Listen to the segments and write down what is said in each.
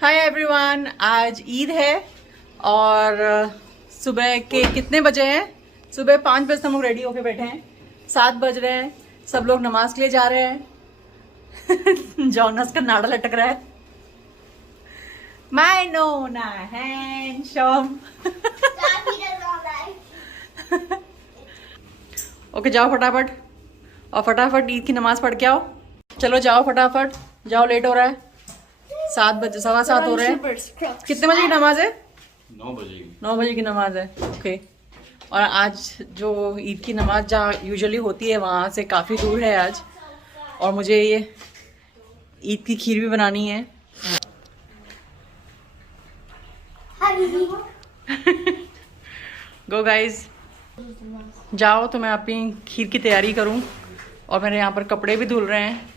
Hi everyone, आज ईद है और सुबह के कितने बजे हैं? सुबह 5 बजे हम लोग रेडी होके बैठे हैं। 7 बज रहे हैं, सब लोग नमाज के लिए जा रहे हैं। जॉनस का नाड़ा लटक रहा है। My Nona handsome. ओके जाओ फटाफट, और फटाफट ईद की नमाज पढ़ के आओ। चलो जाओ फटाफट, जाओ, लेट हो रहा है। 7 बजे, 7:15 हो रहे हैं। कितने बजे की नमाज है? 9 बजे। 9 बजे की नमाज है। ओके। और आज जो ईद की नमाज जहाँ यूजुअली होती है वहाँ से काफ़ी दूर है आज, और मुझे ये ईद की खीर भी बनानी है। गो गाइज, जाओ तो मैं अपनी खीर की तैयारी करूँ। और मेरे यहाँ पर कपड़े भी धुल रहे हैं।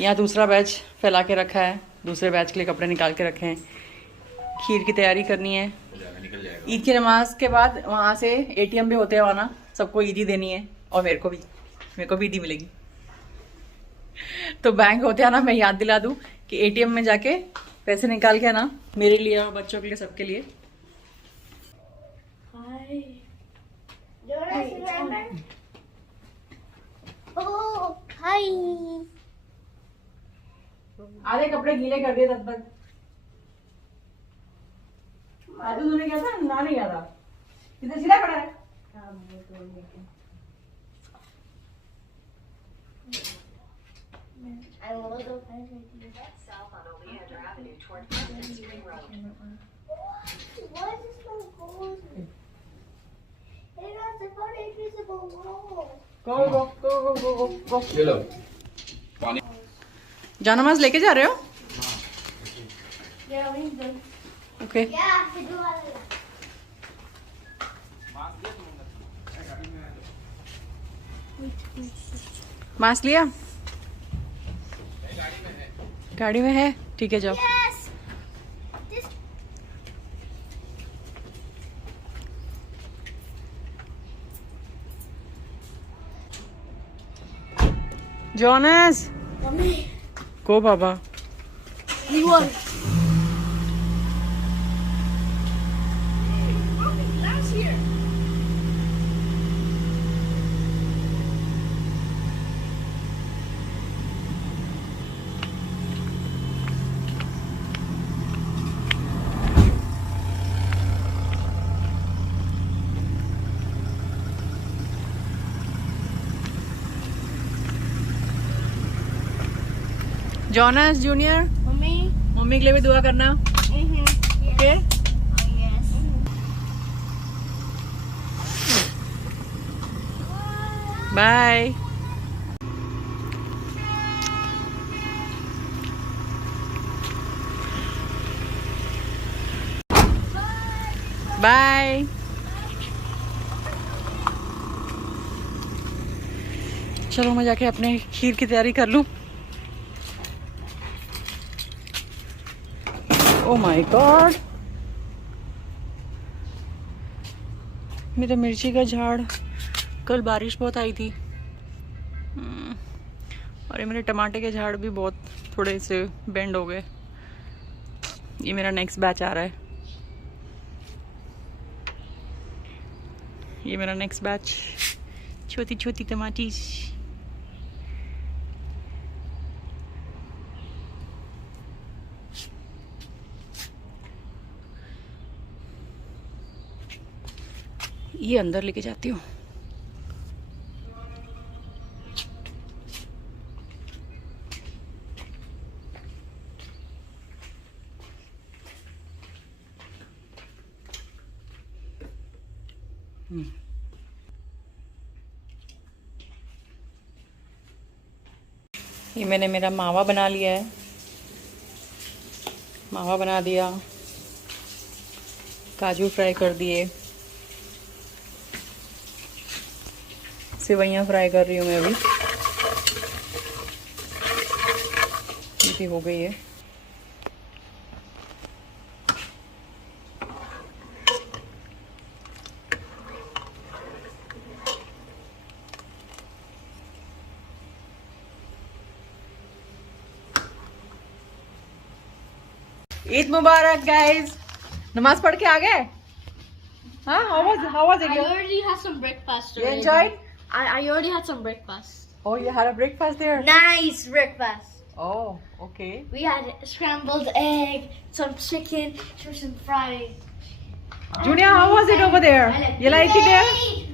यहाँ दूसरा बैच फैला के रखा है, दूसरे बैच के लिए कपड़े निकाल के रखे हैं। खीर की तैयारी करनी है। ईद की नमाज के बाद वहाँ से एटीएम भी होते हैं वहाँ ना, सबको ईदी देनी है, और मेरे को भी ईदी मिलेगी। तो बैंक होते हैं ना, मैं याद दिला दूँ कि एटीएम में जाके पैसे निकाल के ना, मेरे लिए और बच्चों के लिए, सबके लिए। आधे कपड़े गीले कर दिए तब तक। आधे धोने गया था ना, नहीं गया था। इधर सीधा खड़ा है। गो। चलो पानी। जानमाज लेके जा रहे हो? ओके। मास्क लिया? गाड़ी में है, ठीक है जाओ। जॉनस को बाबा। जॉनस जूनियर, मम्मी के लिए भी दुआ करना। ओके। बाय। बाय। चलो मैं जाके अपने खीर की तैयारी कर लूं। ओ माय गॉड, मेरे मिर्ची का झाड़, कल बारिश बहुत आई थी। और ये मेरे टमाटे के झाड़ भी बहुत थोड़े से बेंड हो गए। ये मेरा नेक्स्ट बैच आ रहा है। ये मेरा नेक्स्ट बैच, छोटी छोटी टमाटी। ये अंदर लेके जाती हूँ। ये मैंने मेरा मावा बना लिया है। मावा बना दिया, काजू फ्राई कर दिए, सेवइयाँ फ्राई कर रही हूँ मैं अभी। ये भी हो गई है। ईद मुबारक गाइस. नमाज पढ़ के आ गए? हाँ, how was it? I already had some breakfast. You already. enjoyed? I already had some breakfast. Oh, you had a breakfast there? Nice breakfast. Oh, okay. We had scrambled egg, some chicken, some fries. Junior, how was it over there? You like it there?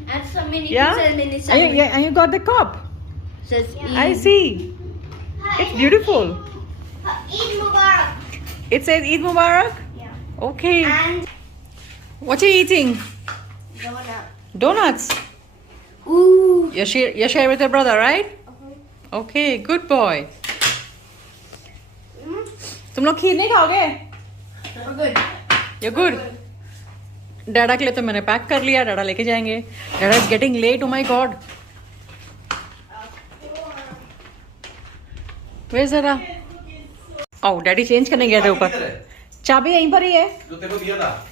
And some mini Yeah? pizza and mini And sandwich. and you got the cup? Says I see. It's beautiful. Eid Mubarak. It says Eid Mubarak? Yeah. Okay. And What are you eating? donut. Donuts. Ooh. You share with your brother, right? Okay, good boy. तुम लोग खीर नहीं खाओगे? We're good. You're good. डैडा के लिए तो मैंने pack कर लिया. डैडा लेके जाएंगे. Dada is getting late. Oh my god. Where's Zara? Oh, daddy change करने गए थे ऊपर. चाबी यहीं पर ही है. जो तेरे को दिया था.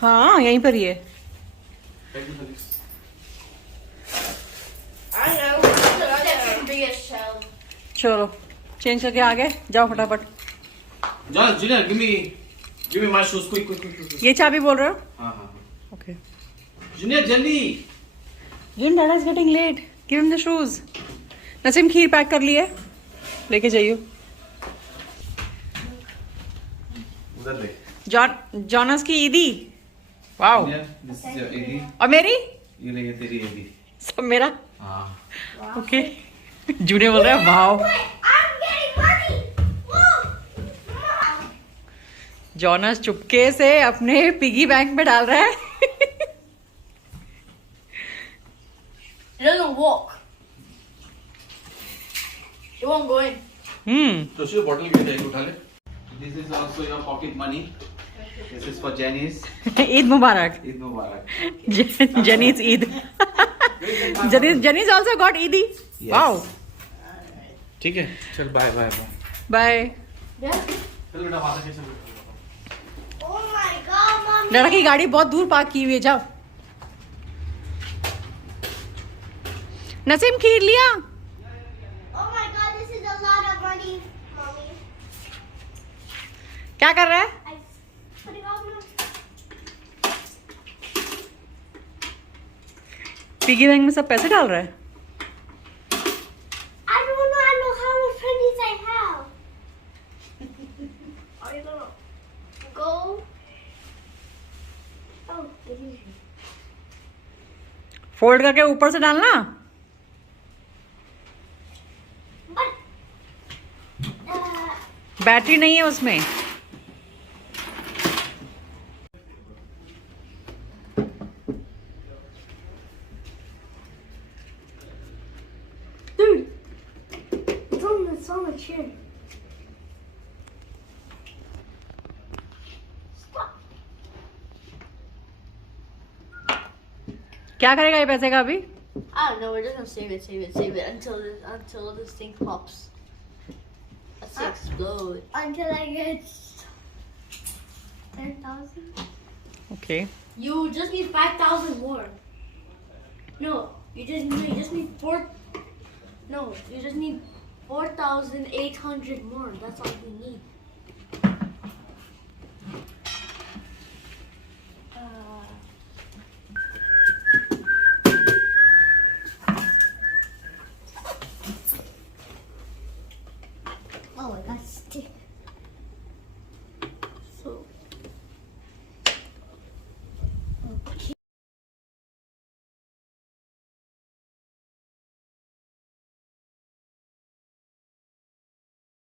हाँ, यहीं पर ही है. I know. That's the biggest child. चलो चेंज करके आ गए. जाओ फटाफट. John, Junior, give me my shoes, quick. ये चाबी बोल रहे हो? हाँ. ओके. Junior, जल्दी. जिन dada is getting late. Give him the shoes. Naseem खीर पैक कर लिए. लेके जाइए. उधर ले. जॉनस की ईदी. Wow. Junior, this is your Eddie. और मेरी? ये ले, ये तेरी Eddie. सब मेरा. हाँ. ओके. जूने बोल रहे हैं wow. I'm getting money. Whoa. Jonas चुपके से अपने पिगी बैंक में डाल रहा है. It doesn't walk. It won't go in. तो उसकी bottle के लिए उठा ले. This is also your pocket money. This is for Janice. Eid मुबारक. Eid Mubarak. Janice Eid. Janice also got ईदी. Yes. वाओ. ठीक है. चल बाय. बाय. चल बेटा वहाँ से चल. Oh my god, mommy. लड़का की गाड़ी बहुत दूर पार्क की हुई है. जाओ. नसीम खीर लिया. Oh my god, this is a lot of money, mommy. क्या कर रहा है? I put it on now. Piggy bank में सब पैसे डाल रहा है. I don't know how much pennies I have. Are you gonna go? Oh, it is. Fold करके ऊपर से डालना. बैटरी नहीं है उसमें. Dude, it's on the chin. Stop. क्या करेगा ये पैसे का अभी? I don't know. We're just gonna save it until this thing pops. Let's explode. Until I get 10,000. Okay. You just need 5,000 more. No, you just need 4. No, you just need 4,800 more. That's all you need.